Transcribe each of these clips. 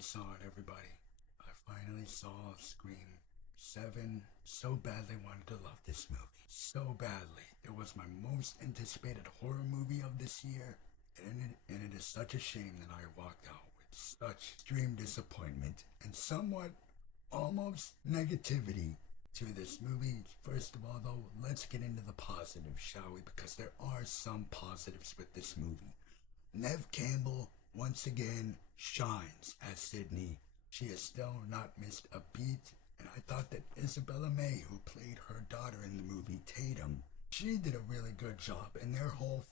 finally saw it, everybody. I finally saw Scream 7. So badly wanted to love this movie. So badly. It was my most anticipated horror movie of this year. And it is such a shame that I walked out with such extreme disappointment and somewhat almost negativity to this movie. First of all, though, let's get into the positives, shall we? Because there are some positives with this movie. Neve Campbell, once again, shines as Sydney. She has still not missed a beat, and I thought that Isabella May, who played her daughter in the movie, Tatum, she did a really good job, and their whole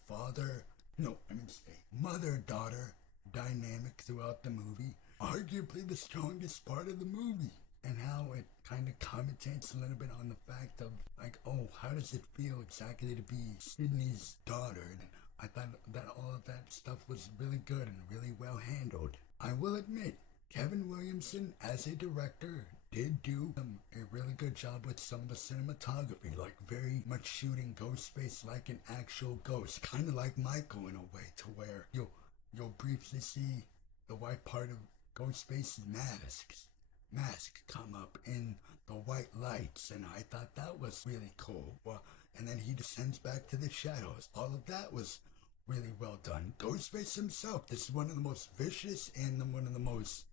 mother-daughter dynamic throughout the movie, arguably the strongest part of the movie, and how it kind of commentates a little bit on the fact of, like, oh, how does it feel exactly to be Sydney's daughter? And I thought that all of that stuff was really good and really well handled. I will admit, Kevin Williamson, as a director, did do a really good job with some of the cinematography, like very much shooting Ghostface like an actual ghost, kind of like Michael in a way, to where you'll briefly see the white part of Ghostface's mask come up in the white lights, and I thought that was really cool. Well, and then he descends back to the shadows. All of that was really well done. Ghostface himself, this is one of the most vicious and one of the most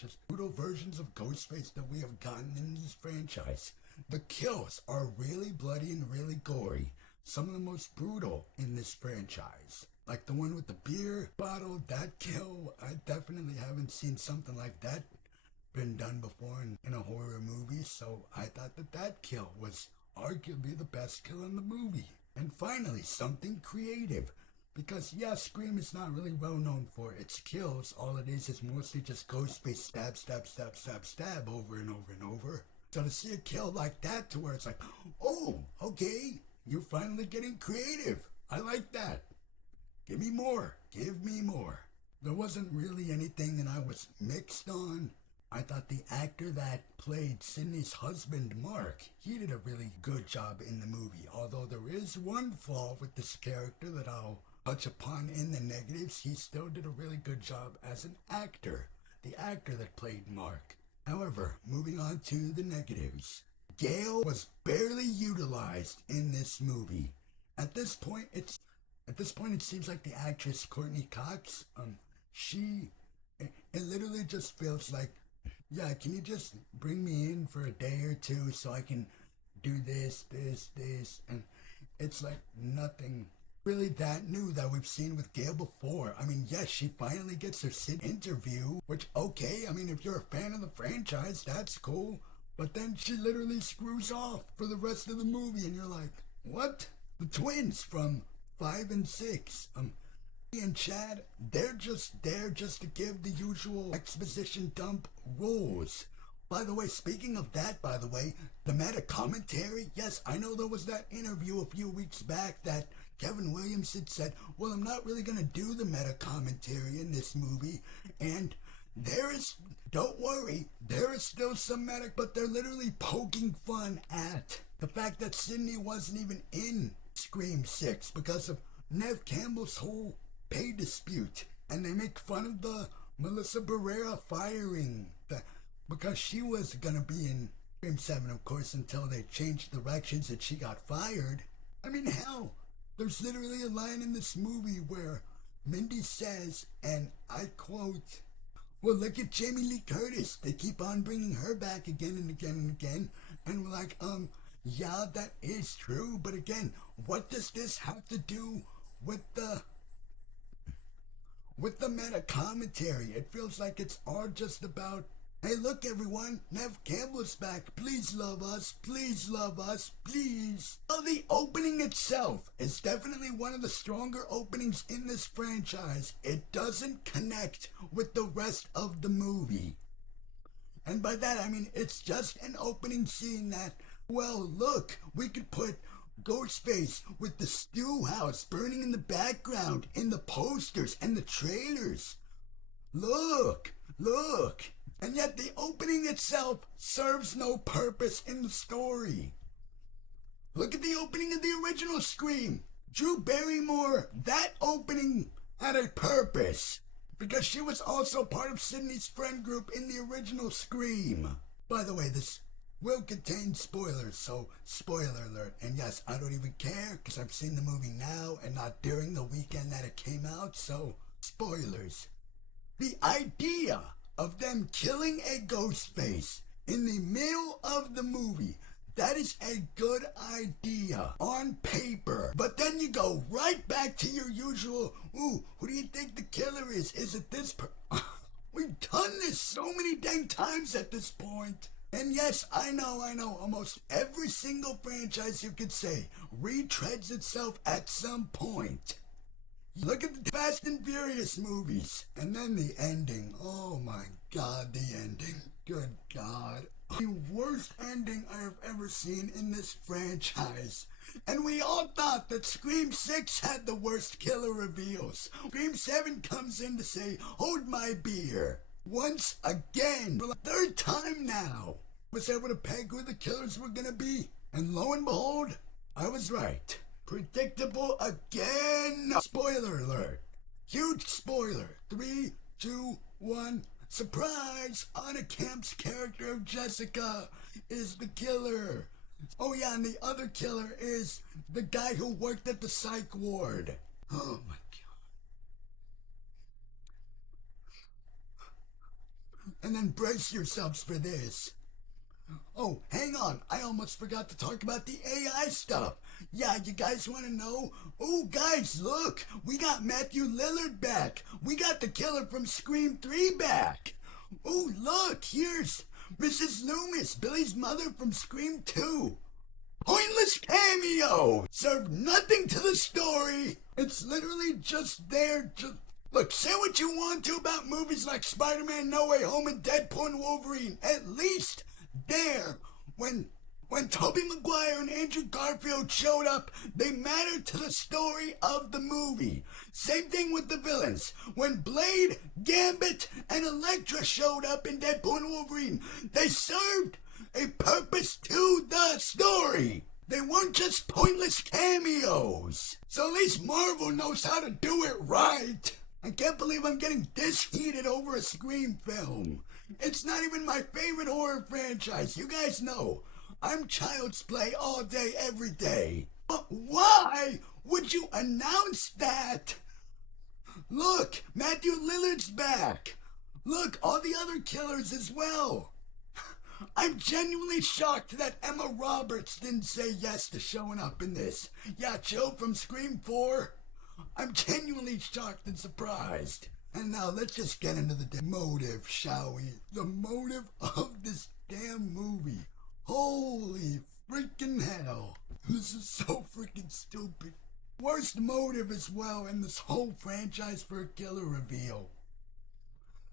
just brutal versions of Ghostface that we have gotten in this franchise. The kills are really bloody and really gory. Some of the most brutal in this franchise. Like the one with the beer bottle, that kill, I definitely haven't seen something like that been done before in a horror movie, so I thought that kill was arguably the best kill in the movie. And finally, something creative. Because, yeah, Scream is not really well known for its kills. All it is mostly just Ghostface stab, stab, stab, stab, stab over and over and over. So to see a kill like that to where it's like, oh, okay, you're finally getting creative. I like that. Give me more. Give me more. There wasn't really anything that I was mixed on. I thought the actor that played Sydney's husband, Mark, he did a really good job in the movie. Although there is one flaw with this character that I'll touch upon in the negatives, he still did a really good job as an actor. The actor that played Mark. However, moving on to the negatives. Gail was barely utilized in this movie. At this point, it seems like the actress Courtney Cox, it literally just feels like, yeah, can you just bring me in for a day or two so I can do this, and it's like nothing really that new that we've seen with Gail before. I mean, yes, she finally gets her Sid interview, which, okay, I mean, if you're a fan of the franchise, that's cool, but then she literally screws off for the rest of the movie, and you're like, what? The twins from 5 and 6, and Chad, they're just there just to give the usual exposition dump rules. By the way, speaking of that, the meta commentary, yes, I know there was that interview a few weeks back that Kevin Williamson said, well, I'm not really going to do the meta commentary in this movie, and don't worry, there is still some meta, but they're literally poking fun at the fact that Sydney wasn't even in Scream 6 because of Neve Campbell's whole pay dispute, and they make fun of the Melissa Barrera firing because she was gonna be in Scream 7, of course, until they changed directions and she got fired. I mean, hell, there's literally a line in this movie where Mindy says, and I quote, well, look at Jamie Lee Curtis, they keep on bringing her back again and again and again, and we're like, yeah, that is true, but again, what does this have to do with the meta commentary? It feels like it's all just about, hey, look everyone, Neve Campbell's back, please love us, please love us, please. Well, the opening itself is definitely one of the stronger openings in this franchise. It doesn't connect with the rest of the movie. And by that I mean it's just an opening scene that, well, look, we could put Ghostface with the stew house burning in the background in the posters and the trailers. Look. And yet the opening itself serves no purpose in the story. Look at the opening of the original Scream. Drew Barrymore, that opening had a purpose. because she was also part of Sydney's friend group in the original Scream. By the way, this will contain spoilers, so spoiler alert. And yes, I don't even care because I've seen the movie now and not during the weekend that it came out, so spoilers. The idea of them killing a ghost face in the middle of the movie, that is a good idea on paper. But then you go right back to your usual, ooh, who do you think the killer is? Is it this We've done this so many dang times at this point. And yes, I know, almost every single franchise you could say retreads itself at some point. Look at the Fast and Furious movies. And then the ending. Oh my God, the ending. Good God. The worst ending I have ever seen in this franchise. And we all thought that Scream 6 had the worst killer reveals. Scream 7 comes in to say, hold my beer. Once again, for the third time now. Was able to peg who the killers were gonna be. And lo and behold, I was right. Predictable again. Spoiler alert. Huge spoiler. 3, 2, 1. Surprise! Anna Camp's character of Jessica is the killer. Oh yeah, and the other killer is the guy who worked at the psych ward. Oh my God. And then brace yourselves for this. Oh, hang on. I almost forgot to talk about the AI stuff. Yeah, you guys want to know? Oh, guys, look. We got Matthew Lillard back. We got the killer from Scream 3 back. Oh, look. Here's Mrs. Loomis, Billy's mother from Scream 2. Pointless cameo. Served nothing to the story. It's literally just there to... Look, say what you want to about movies like Spider-Man No Way Home and Deadpool and Wolverine. At least... there, when Tobey Maguire and Andrew Garfield showed up, they mattered to the story of the movie. Same thing with the villains. When Blade, Gambit, and Elektra showed up in Deadpool and Wolverine, they served a purpose to the story. They weren't just pointless cameos. So at least Marvel knows how to do it right. I can't believe I'm getting this heated over a Scream film. It's not even my favorite horror franchise. You guys know. I'm Child's Play all day, every day. But why would you announce that? Look, Matthew Lillard's back. Look, all the other killers as well. I'm genuinely shocked that Emma Roberts didn't say yes to showing up in this. Yeah, Jill from Scream 4. I'm genuinely shocked and surprised. And now let's just get into the motive, shall we? The motive of this damn movie. Holy freaking hell. This is so freaking stupid. Worst motive as well in this whole franchise for a killer reveal.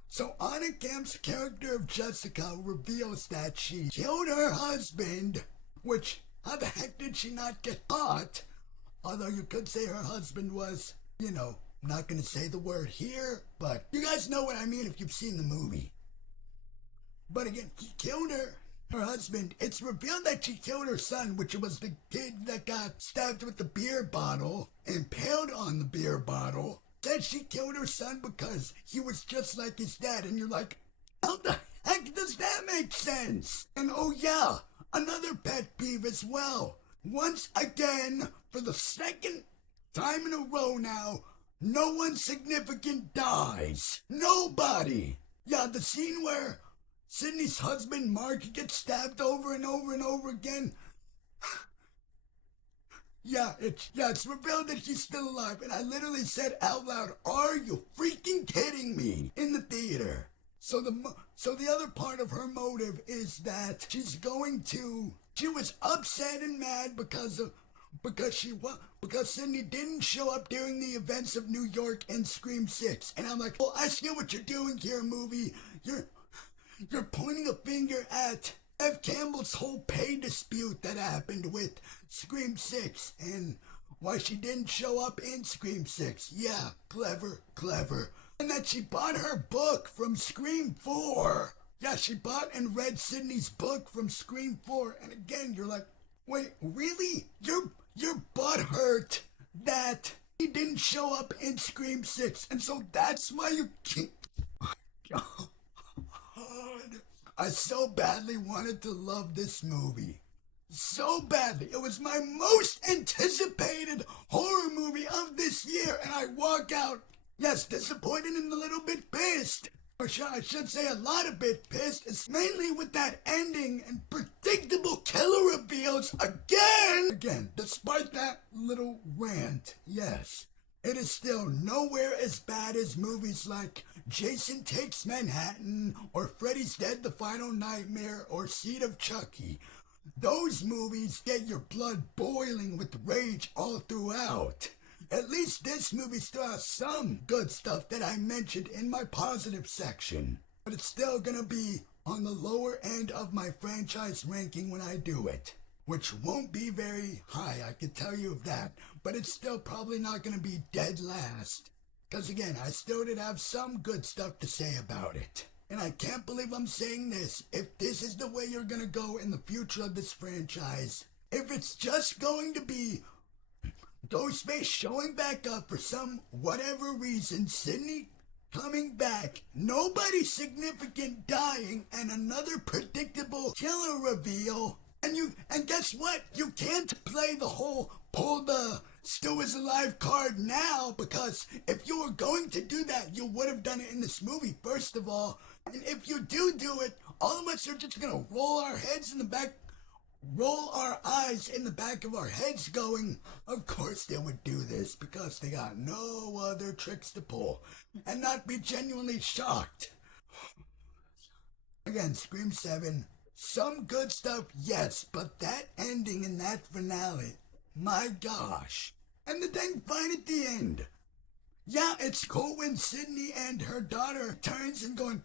So Anna Camp's character of Jessica reveals that she killed her husband, which, how the heck did she not get caught? Although you could say her husband was, you know, I'm not going to say the word here, but you guys know what I mean if you've seen the movie. But again, he killed her husband. It's revealed that she killed her son, which was the kid that got stabbed with the beer bottle, impaled on the beer bottle. Said she killed her son because he was just like his dad, and you're like, how the heck does that make sense? And oh yeah, another pet peeve as well. Once again, for the second time in a row now, no one significant dies. Nobody. Yeah, the scene where Sydney's husband, Mark, gets stabbed over and over and over again. It's revealed that she's still alive. And I literally said out loud, are you freaking kidding me? In the theater. So the other part of her motive is that she was upset and mad because Sydney didn't show up during the events of New York and Scream 6. And I'm like, well, I see what you're doing here, movie. You're pointing a finger at F. Campbell's whole pay dispute that happened with Scream 6 and why she didn't show up in Scream 6. Yeah, clever. And that she bought her book from Scream 4. Yeah, she bought and read Sydney's book from Scream 4. And again, you're like, wait, really? You're butthurt that he didn't show up in Scream 6, and so that's why you can't. God. I so badly wanted to love this movie. So badly. It was my most anticipated horror movie of this year, and I walk out, yes, disappointed and a little bit pissed. Or I should say a lot of bit pissed. It's mainly with that ending and predictable killer reveals again. Again, despite that little rant, yes, it is still nowhere as bad as movies like Jason Takes Manhattan or Freddy's Dead: The Final Nightmare or Seed of Chucky. Those movies get your blood boiling with rage all throughout. At least this movie still has some good stuff that I mentioned in my positive section. But it's still gonna be on the lower end of my franchise ranking when I do it. Which won't be very high, I can tell you of that. But it's still probably not gonna be dead last. Because again, I still did have some good stuff to say about it. And I can't believe I'm saying this. If this is the way you're gonna go in the future of this franchise, if it's just going to be Ghostface showing back up for some whatever reason, Sidney coming back, nobody significant dying, and another predictable killer reveal, and guess what? You can't play the whole pull the Stu is alive card now, because if you were going to do that, you would have done it in this movie, first of all. And if you do it, all of us are just gonna roll our eyes in the back of our heads going, of course they would do this because they got no other tricks to pull, and not be genuinely shocked. Again, Scream 7, some good stuff, yes, but that ending in that finale, my gosh. And the dang fight at the end. Yeah, it's cool when Sydney and her daughter turns and going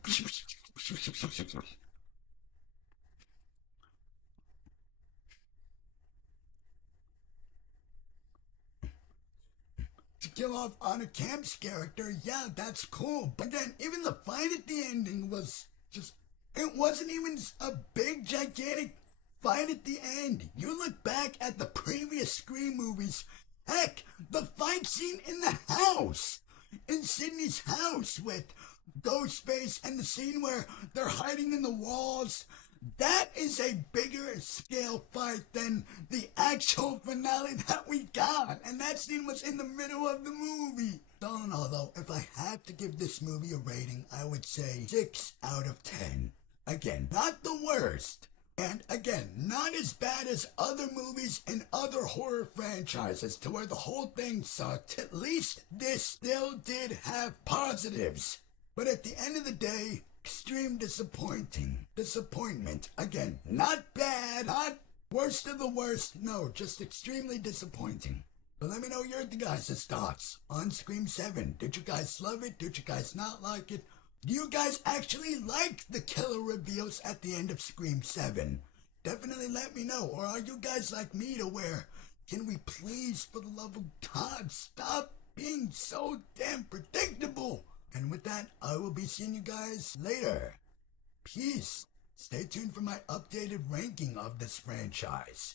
to kill off Anna Camp's character. Yeah, that's cool. But then even the fight at the ending was just, it wasn't even a big gigantic fight at the end. You look back at the previous Scream movies, heck, the fight scene in the house, in Sydney's house with Ghostface, and the scene where they're hiding in the walls, that is a bigger scale fight than the actual finale that we got. And that scene was in the middle of the movie. All in all though, if I had to give this movie a rating, I would say 6 out of 10. Again, not the worst. And again, not as bad as other movies in other horror franchises to where the whole thing sucked. At least this still did have positives. But at the end of the day, extreme disappointment. Again, not bad, not worst of the worst, no, just extremely disappointing. But let me know your guys' thoughts on Scream 7. Did you guys love it? Did you guys not like it? Do you guys actually like the killer reveals at the end of Scream 7? Definitely let me know. Or are you guys like me to where, can we please, for the love of God, stop being so damn predictable? And with that, I will be seeing you guys later. Peace. Stay tuned for my updated ranking of this franchise.